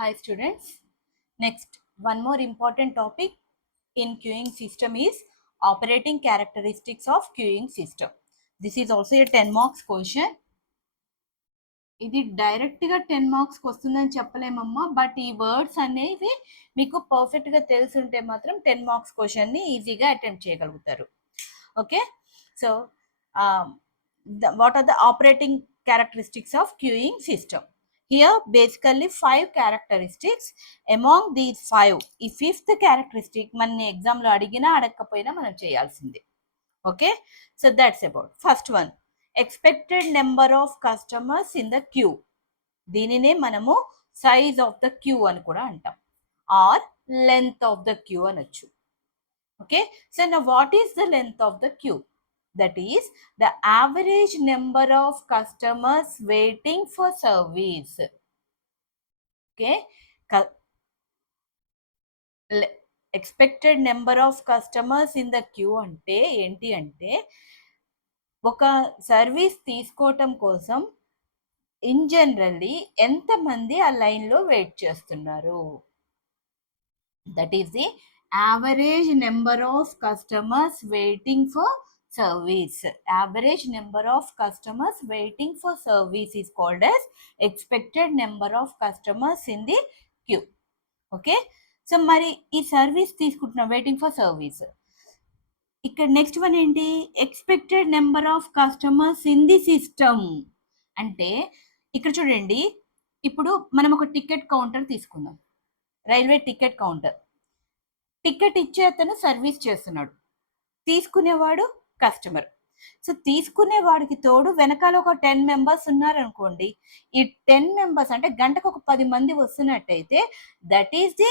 Hi students. Next, one more important topic in queuing system is operating characteristics of queuing system. This is also a 10 marks question. ఇది డైరెక్ట్గా 10 మార్క్స్కి వస్తుందని చెప్పలేమమ్మా, but ఈ words అనేవి మీకు పర్ఫెక్ట్గా తెలుసుంటే మాత్రం 10 మార్క్స్ క్వశ్చన్ని ఈజీగా అటెంప్ట్ చేయగలుగుతారు. Okay, so what are the operating characteristics of queuing system? Here basically 5 characteristics. Among these 5, ఈ ఫిఫ్త్ క్యారెక్టరిస్టిక్ మన ఎగ్జామ్లో అడిగినా అడగకపోయినా మనం చేయాల్సిందే. Okay, so that's about first one, expected number of customers in the queue. దీనినే మనము సైజ్ ఆఫ్ ద క్యూ అని కూడా అంటాం, or length of the queue అనొచ్చు. ఓకే, సో నా what is the length of the queue? That is the average number of customers waiting for service. Okay, expected number of customers in the queue అంటే ఏంటి అంటే, ఒక service తీసుకోవటం కోసం in generally ఎంతమంది ఆ లైన్లో వెయిట్ చేస్తున్నారు. That is the average number of customers waiting for service. Average number of customers waiting for service is called as expected number of customers in the queue. Okay, so మరి ఈ service తీసుకుంటున్నాం waiting for service. ఇక్కడ next one ఏంటి? Expected number of customers in the system. అంటే ఇక్కడ చూడండి, ఇప్పుడు మనం ఒక టికెట్ కౌంటర్ తీసుకుందాం, రైల్వే టికెట్ కౌంటర్. టికెట్ ఇచ్చే అతను సర్వీస్ చేస్తున్నాడు, తీసుకునేవాడు కస్టమర్. సో తీసుకునేవాడికి తోడు వెనకాల ఒక 10 మెంబర్స్ ఉన్నారనుకోండి, ఈ 10 మెంబర్స్ అంటే గంటకు ఒక 10 మంది వస్తున్నట్టయితే that is the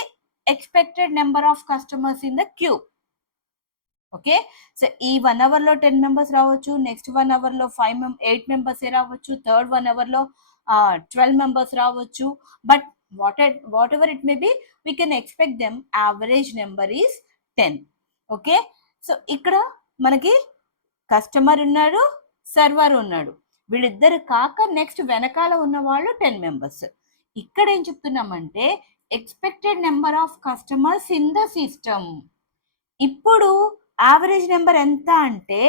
expected number of customers in the queue. Okay, so ఈ 1 అవర్లో 10 మెంబర్స్ రావచ్చు, నెక్స్ట్ 1 అవర్లో 8 మెంబర్సే రావచ్చు, థర్డ్ 1 అవర్లో 12 మెంబర్స్ రావచ్చు. But what ever it may be, we can expect them average number is 10. Okay, so ఇక్కడ మనకి customer ఉన్నాడు, సర్వర్ ఉన్నాడు, వీళ్ళిద్దరు కాక నెక్స్ట్ వెనకాల ఉన్న వాళ్ళు 10 మెంబర్స్. ఇక్కడ ఏం చెప్తున్నామంటే expected number of customers in the system. ఇప్పుడు యావరేజ్ నెంబర్ ఎంత అంటే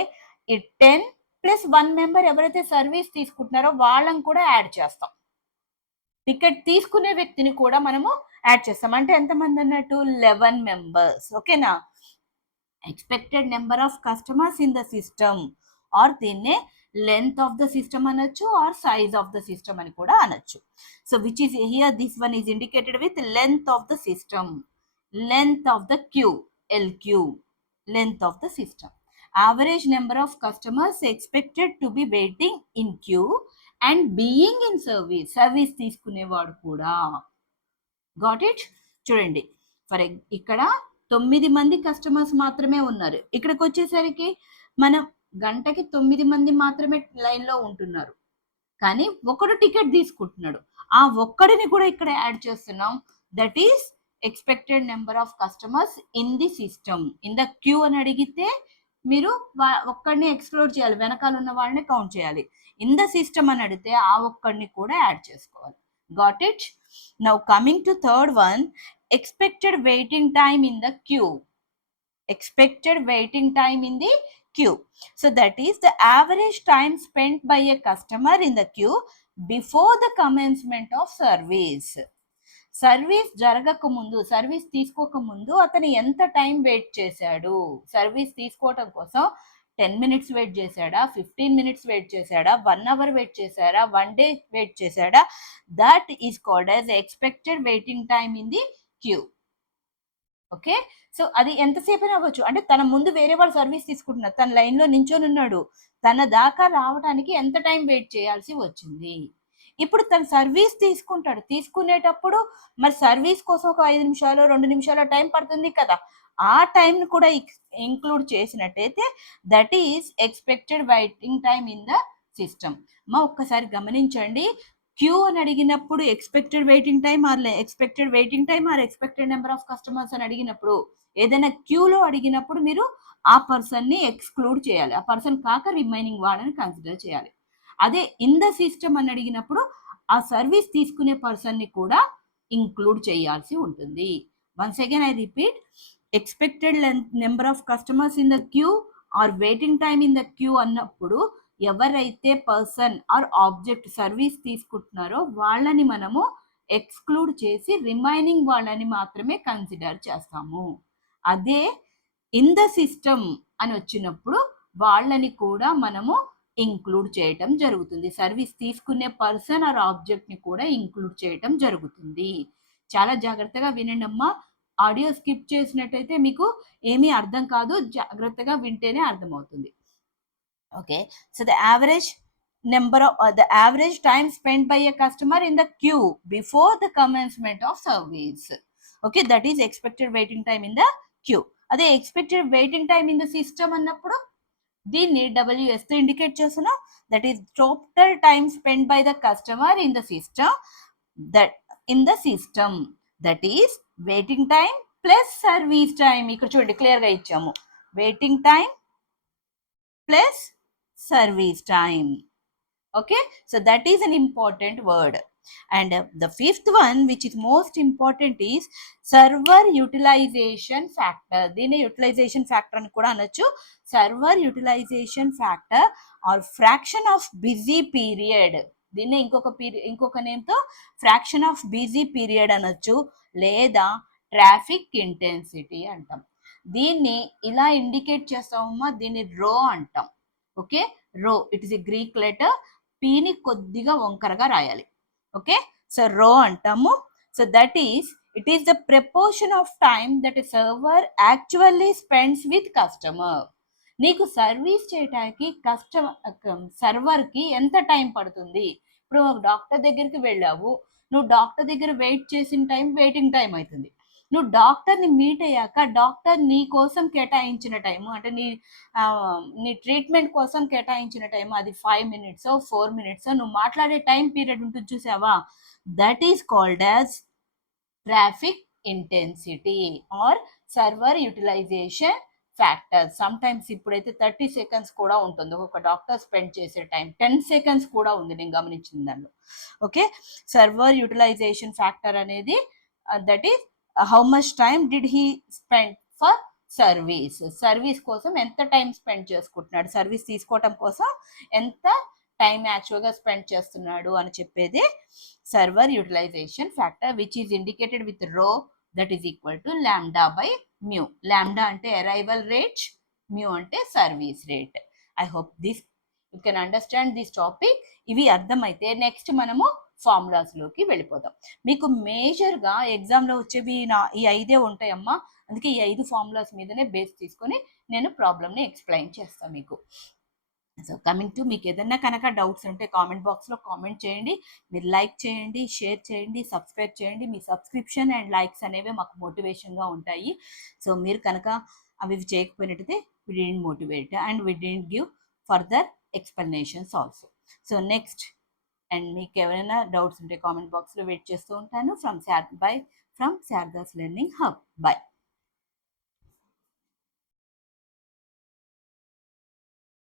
ఈ 10 ప్లస్ 1 మెంబర్ ఎవరైతే సర్వీస్ తీసుకుంటున్నారో వాళ్ళని కూడా యాడ్ చేస్తాం. టికెట్ తీసుకునే వ్యక్తిని కూడా మనము యాడ్ చేస్తాం. అంటే ఎంతమంది అన్నట్టు? 11 మెంబర్స్. ఓకేనా? Expected number of customers in the system, or దీన్నే లెంత్ ఆఫ్ ద సిస్టమ్ అనొచ్చు, or size of the system అని కూడా అనొచ్చు. So which is here this one is indicated with length of the system, length of the queue, LQ, length of the system. Average number of customers expected to be waiting in queue and being in service. Service తీసుకునేవాడు కూడా. Got it? చూడండి, for ఇక్కడ 9 మంది customers మాత్రమే ఉన్నారు. ఇక్కడికి వచ్చేసరికి మనం గంటకి 9 మంది మాత్రమే లైన్లో ఉంటున్నారు, కానీ ఒకడు టికెట్ తీసుకుంటున్నాడు, ఆ ఒక్కడిని కూడా ఇక్కడ యాడ్ చేస్తున్నాం. That is expected number of customers in the system. In the queue అని అడిగితే మీరు ఒక్కడిని ఎక్స్ప్లోర్ చేయాలి, వెనకాల ఉన్న వాళ్ళని కౌంట్ చేయాలి. ఇన్ ద సిస్టమ్ అని అడిగితే ఆ ఒక్కడిని కూడా యాడ్ చేసుకోవాలి. Got it? Now coming to third one, expected waiting time in the queue. Expected waiting time in the queue. So that is the average time spent by a customer in the queue before the commencement of service. Service జరగక ముందు, service తీసుకోక ముందు అతను ఎంత time wait చేశాడు? Service తీసుకోవటం కోసం 10 minutes wait చేశాడా, 15 minutes వెయిట్ చేశాడా, 1 hour వెయిట్ చేశాడా, 1 day వెయిట్ చేశాడా? That is called as expected waiting time in the queue. Okay, so అది ఎంతసేపు అవ్వచ్చు అంటే తన ముందు వేరే వాళ్ళు సర్వీస్ తీసుకుంటున్నారు, తన లైన్లో నించొని ఉన్నాడు, తన దాకా రావడానికి ఎంత టైం వెయిట్ చేయాల్సి వచ్చింది. ఇప్పుడు తను సర్వీస్ తీసుకుంటాడు, తీసుకునేటప్పుడు మరి సర్వీస్ కోసం ఒక 5 నిమిషాలు 2 నిమిషాలు టైం పడుతుంది కదా, ఆ టైంని కూడా ఇంక్లూడ్ చేసినట్టయితే that is expected waiting time in the system. మా ఒక్కసారి గమనించండి, క్యూ అని అడిగినప్పుడు expected waiting time or expected waiting time or expected number of customers అని అడిగినప్పుడు, ఏదైనా క్యూలో అడిగినప్పుడు మీరు ఆ పర్సన్ని ఎక్స్క్లూడ్ చేయాలి, ఆ పర్సన్ కాక రిమైనింగ్ వాళ్ళని కన్సిడర్ చేయాలి. అదే ఇన్ ద సిస్టమ్ అని అడిగినప్పుడు ఆ సర్వీస్ తీసుకునే పర్సన్ని కూడా ఇంక్లూడ్ చేయాల్సి ఉంటుంది. Once again I repeat, expected number of customers in the queue or waiting time in the queue అన్నప్పుడు ఎవరైతే పర్సన్ ఆర్ ఆబ్జెక్ట్ సర్వీస్ తీసుకుంటున్నారో వాళ్ళని మనము ఎక్స్క్లూడ్ చేసి రిమైనింగ్ వాళ్ళని మాత్రమే కన్సిడర్ చేస్తాము. అదే ఇన్ ద సిస్టమ్ అని వచ్చినప్పుడు వాళ్ళని కూడా మనము ఇంక్లూడ్ చేయటం జరుగుతుంది. సర్వీస్ తీసుకునే పర్సన్ ఆర్ ఆబ్జెక్ట్ ని కూడా ఇంక్లూడ్ చేయటం జరుగుతుంది. చాలా జాగ్రత్తగా వినండి అమ్మా. ఆడియో స్కిప్ చేసినట్టయితే మీకు ఏమీ అర్థం కాదు, జాగ్రత్తగా వింటేనే అర్థమవుతుంది. Okay, so the average number of the average time spent by a customer in the queue before the commencement of service. Okay, that is expected waiting time in the queue. అదే expected waiting time in the system అన్నప్పుడు దీన్ని WS తో indicate చేస్తున్నా. That is total time spend by the customer in the system, that is waiting time plus service time. ఇక్కడ చూడండి clear గా ఇచ్చాము, waiting time plus service time. Okay, so that is an important word. And the fifth one, which is most important, is server utilization factor. దీని utilization factor అని కూడా అనొచ్చు. Server utilization factor or fraction of busy period. దీన్ని ఇంకొక నేమ్తో fraction of busy period అనొచ్చు, లేదా traffic intensity అంటాం. దీన్ని ఇలా ఇండికేట్ చేస్తామమ్మా, దీన్ని రో అంటాం. ఓకే, rho, it is a Greek letter. పీని కొద్దిగా వంకరగా రాయాలి. ఓకే, సో రో అంటాము. So that is, it is the proportion of time that server actually spends with customer. నీకు సర్వీస్ చేయడానికి సర్వర్కి ఎంత టైం పడుతుంది. ఇప్పుడు డాక్టర్ దగ్గరికి వెళ్ళావు, నువ్వు డాక్టర్ దగ్గర వెయిట్ చేసిన టైం వెయిటింగ్ టైం అవుతుంది. నువ్వు డాక్టర్ని మీట్ అయ్యాక డాక్టర్ నీ కోసం కేటాయించిన టైము, అంటే నీ ట్రీట్మెంట్ కోసం కేటాయించిన టైం, అది 5 minutes 4 minutes నువ్వు మాట్లాడే టైం పీరియడ్ ఉంటుంది చూసావా, that is called as traffic intensity or server utilization factor. Sometimes ఇప్పుడైతే 30 seconds కూడా ఉంటుంది, ఒక డాక్టర్ స్పెండ్ చేసే టైం 10 seconds కూడా ఉంది నేను గమనించిన దానిలో. ఓకే, సర్వర్ యూటిలైజేషన్ ఫ్యాక్టర్ అనేది that is how much time did he spend for service కోసం ఎంత టైం స్పెండ్ చేసుకుంటున్నాడు, సర్వీస్ తీసుకోవటం కోసం ఎంత టైం యాక్చువల్గా స్పెండ్ చేస్తున్నాడు అని చెప్పేది server utilization factor, which is indicated with rho, that is equal to lambda by mu. Lambda అంటే అరైవల్ రేట్, మ్యూ అంటే service rate. I hope this you can understand this topic. ఇవి అర్థమైతే next మనము ఫార్ములాస్లోకి వెళ్ళిపోదాం. మీకు మేజర్గా ఎగ్జామ్లో వచ్చేవి ఈ 5 ఉంటాయమ్మా. అందుకే ఈ 5 ఫార్ములాస్ మీదనే బేస్ తీసుకొని నేను ప్రాబ్లమ్ని ఎక్స్ప్లెయిన్ చేస్తాను మీకు. సో కమింగ్ టు, మీకు ఏదన్నా కనుక డౌట్స్ ఉంటే కామెంట్ బాక్స్లో కామెంట్ చేయండి. మీరు లైక్ చేయండి, షేర్ చేయండి, సబ్స్క్రైబ్ చేయండి. మీ సబ్స్క్రిప్షన్ అండ్ లైక్స్ అనేవి మాకు మోటివేషన్గా ఉంటాయి. సో మీరు కనుక అవి చేయకపోయినట్టయితే we didn't motivate and we didn't give further explanations also. So next, and మీకు ఎవరైనా డౌట్స్ ఉంటే కామెంట్ బాక్స్లో వెయిట్ చేస్తూ ఉంటాను. From Sharada's learning hub. By.